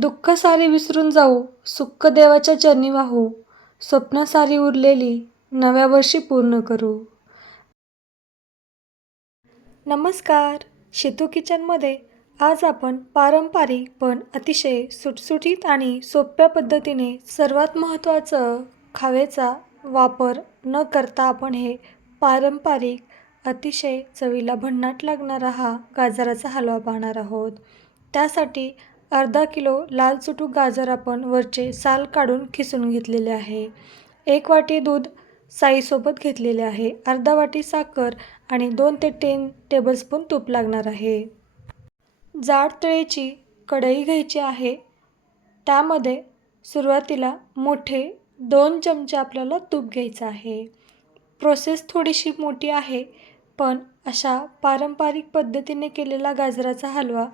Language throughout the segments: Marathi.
दुःख सारी विसरून जाऊ सुख देवाच्या चरणी वाहू स्वप्न सारी उरलेली नव्या वर्षी पूर्ण करू. नमस्कार. शितू किचनमध्ये आज आपण पारंपरिक पण अतिशय सुटसुटीत आणि सोप्या पद्धतीने सर्वात महत्त्वाचं खावेचा वापर न करता आपण हे पारंपरिक अतिशय चवीला भन्नाट लागणारा हा गाजराचा हलवा पाहणार आहोत. त्यासाठी अर्धा किलो लाल चुटूक गाजर आपण वरचे साल काढून खिसून घेतलेले आहे. एक वाटी दूध साईसोबत घेतलेले आहे. अर्धा वाटी साखर आणि दोन ते तीन टेबलस्पून तूप लागणार आहे. जाड तळेची कढई घ्यायची आहे. त्यामध्ये सुरुवातीला मोठे दोन चमचे आपल्याला तूप घ्यायचं आहे. प्रोसेस थोडीशी मोठी आहे पण अशा पारंपरिक पद्धतीने केलेला गाजराचा हलवा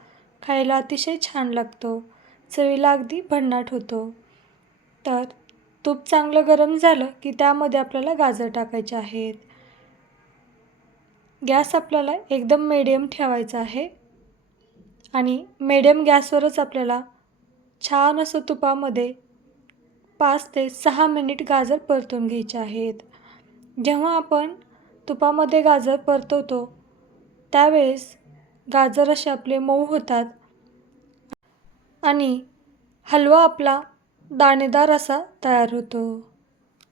खायला अतिशय छान लागतो. चवीला अगदी भन्नाट होतो. तर तूप चांगलं गरम झालं की त्यामध्ये आपल्याला गाजर टाकायचे आहेत. गॅस आपल्याला एकदम मीडियम ठेवायचा आहे. आणि मीडियम गॅसवरच आपल्याला छान असं तुपामध्ये पाच ते सहा मिनिट गाजर परतून घ्यायचे आहेत. जेव्हा आपण तुपामध्ये गाजर परतवतो त्यावेळेस गाजर असे आपले मऊ होतात. आणि हलवा आपला दाणेदार असा तयार होतो.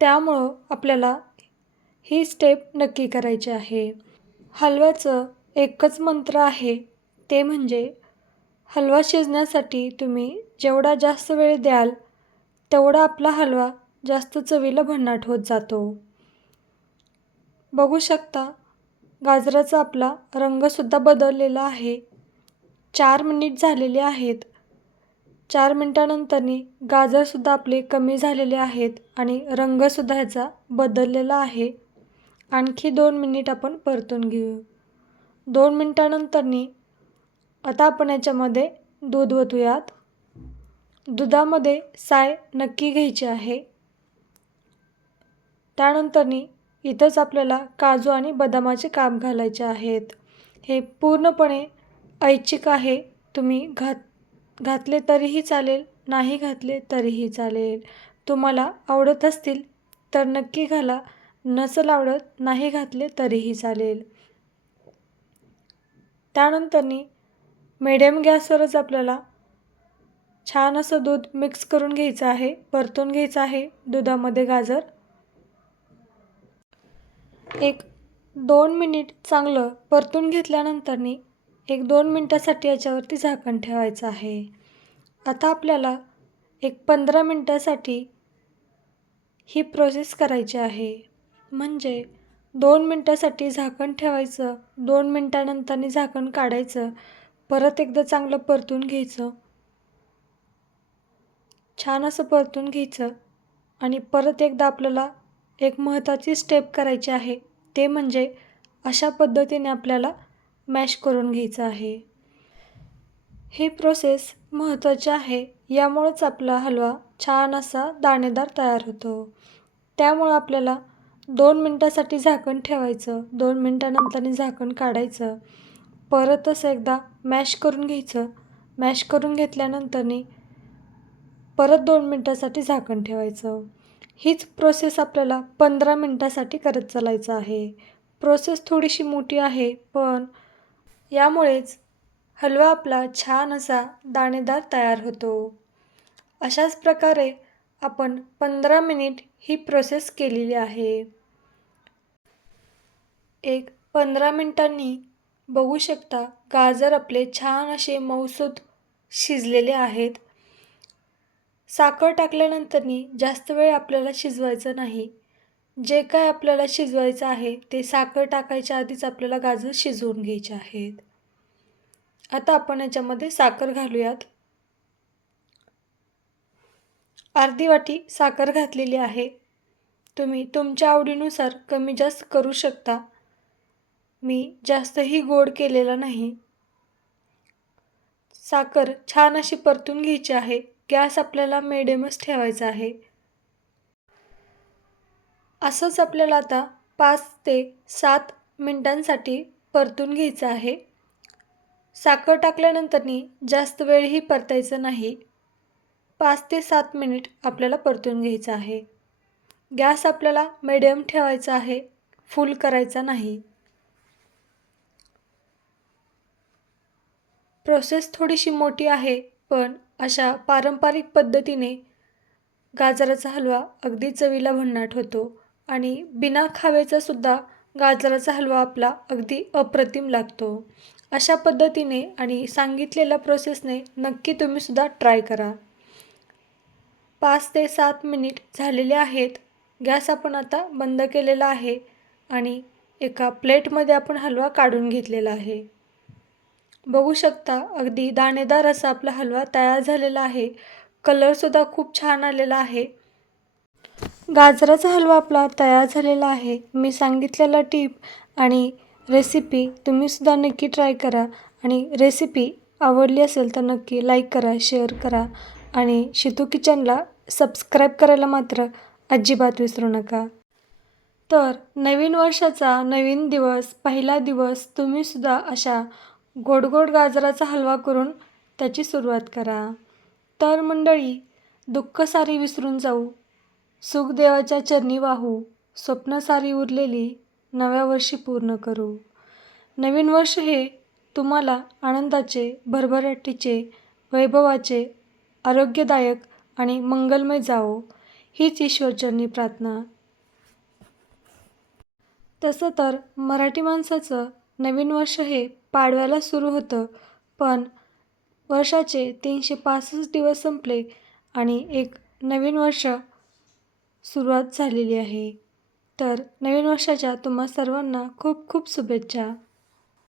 त्यामुळं आपल्याला ही स्टेप नक्की करायची आहे. हलव्याचं एकच मंत्र आहे ते म्हणजे हलवा शिजण्यासाठी तुम्ही जेवढा जास्त वेळ द्याल तेवढा आपला हलवा जास्त चवीला भन्नाट होत जातो. बघू शकता गाजराचा आपला रंगसुद्धा बदललेला आहे. चार मिनिट झालेले आहेत. चार मिनटानंतरनी गाजरसुद्धा आपले कमी झालेले आहेत आणि रंगसुद्धा ह्याचा बदललेला आहे. आणखी दोन मिनिट आपण परतून घेऊ. दोन मिनटानंतरनी आता आपण याच्यामध्ये दूध ओतूयात. दुधामध्ये साय नक्की घ्यायची आहे. त्यानंतरनी इथंच आपल्याला काजू आणि बदामाचे काप घालायचे आहेत. हे पूर्णपणे ऐच्छिक आहे. तुम्ही घात घातले तरीही चालेल नाही घातले तरीही चालेल. तुम्हाला आवडत असतील तर नक्की घाला. नसल आवडत नाही घातले तरीही चालेल. त्यानंतरनी मिडियम गॅसवरच आपल्याला छान असं दूध मिक्स करून घ्यायचं आहे. परतून घ्यायचं आहे. दुधामध्ये गाजर एक दोन मिनिट चांगलं परतून घेतल्यानंतरनी एक दोन मिनटासाठी याच्यावरती झाकण ठेवायचं आहे. आता आपल्याला एक पंधरा मिनटासाठी ही प्रोसेस करायची आहे. म्हणजे दोन मिनटासाठी झाकण ठेवायचं दोन मिनटानंतरनी झाकण काढायचं परत एकदा चांगलं परतून घ्यायचं. छान असं परतून घ्यायचं आणि परत एकदा आपल्याला एक महत्त्वाची स्टेप करायची आहे. ते म्हणजे अशा पद्धतीने आपल्याला मॅश करून घ्यायचं आहे. ही प्रोसेस महत्त्वाची आहे. यामुळंच आपला हलवा छान असा दाणेदार तयार होतो. त्यामुळं आपल्याला दोन मिनटासाठी झाकण ठेवायचं. दोन मिनटानंतरनी झाकण काढायचं. परत असं एकदा मॅश करून घ्यायचं. मॅश करून घेतल्यानंतरनी परत दोन मिनटासाठी झाकण ठेवायचं. हीच प्रोसेस आपल्याला पंधरा मिनटासाठी करत चालायचं आहे. प्रोसेस थोडीशी मोठी आहे पण यामुळेच हलवा आपला छान असा दाणेदार तयार होतो. अशाच प्रकारे आपण पंधरा मिनिट ही प्रोसेस केलेली आहे. एक पंधरा मिनटांनी बघू शकता गाजर आपले छान असे मऊसूत शिजलेले आहेत. साखर टाकल्यानंतरनी जास्त वेळ आपल्याला शिजवायचं नाही. जे काय आपल्याला शिजवायचं आहे ते साखर टाकायच्या आधीच आपल्याला गाजर शिजवून घ्यायचे आहेत. आता आपण याच्यामध्ये साखर घालूयात. अर्धी वाटी साखर घातलेली आहे. तुम्ही तुमच्या आवडीनुसार कमी जास्त करू शकता. मी जास्तही गोड केलेला नाही. साखर छान अशी परतून घ्यायची आहे. गॅस आपल्याला मिडियमच ठेवायचा आहे. असंच आपल्याला आता पाच ते सात मिनटांसाठी परतून घ्यायचं आहे. साखर टाकल्यानंतरनी जास्त वेळही परतायचं नाही. पाच ते सात मिनिट आपल्याला परतून घ्यायचं आहे. गॅस आपल्याला मिडियम ठेवायचा आहे. फुल करायचा नाही. प्रोसेस थोडीशी मोठी आहे पण अशा पारंपरिक पद्धतीने गाजराचा हलवा अगदी चवीला भन्नाट होतो आणि बिना खावेचासुद्धा गाजराचा हलवा आपला अगदी अप्रतिम लागतो. अशा पद्धतीने आणि सांगितलेल्या प्रोसेसने नक्की तुम्हीसुद्धा ट्राय करा. पाच ते सात मिनिट झालेले आहेत गॅस आपण आता बंद केलेला आहे आणि एका प्लेटमध्ये आपण हलवा काढून घेतलेला आहे. बघू शकता. अगदी दाणेदार असा आपला हलवा तयार झालेला आहे. कलरसुद्धा खूप छान आलेला आहे. गाजराचा हलवा आपला तयार झालेला आहे. मी सांगितलेला टीप आणि रेसिपी तुम्हीसुद्धा नक्की ट्राय करा. आणि रेसिपी आवडली असेल तर नक्की लाईक करा शेअर करा आणि शितू किचनला सबस्क्राईब करायला मात्र अजिबात विसरू नका. तर नवीन वर्षाचा नवीन दिवस पहिला दिवस तुम्हीसुद्धा अशा गोड गोड गाजराचा हलवा करून त्याची सुरुवात करा. तर मंडळी दुःख सारी विसरून जाऊ. सुखदेवाच्या चरणी वाहू. स्वप्न सारी उरलेली नव्या वर्षी पूर्ण करू. नवीन वर्ष हे तुम्हाला आनंदाचे भरभराटीचे वैभवाचे आरोग्यदायक आणि मंगलमय जावो हीच ईश्वरचरणी प्रार्थना. तसं तर मराठी माणसाचं नवीन वर्ष हे पाडव्याला सुरू होतं. पण वर्षाचे तीनशे पासष्ट दिवस संपले आणि एक नवीन वर्ष सुरुवात झालेली आहे. तर नवीन वर्षाच्या तुम्हा सर्वांना खूप खूप शुभेच्छा.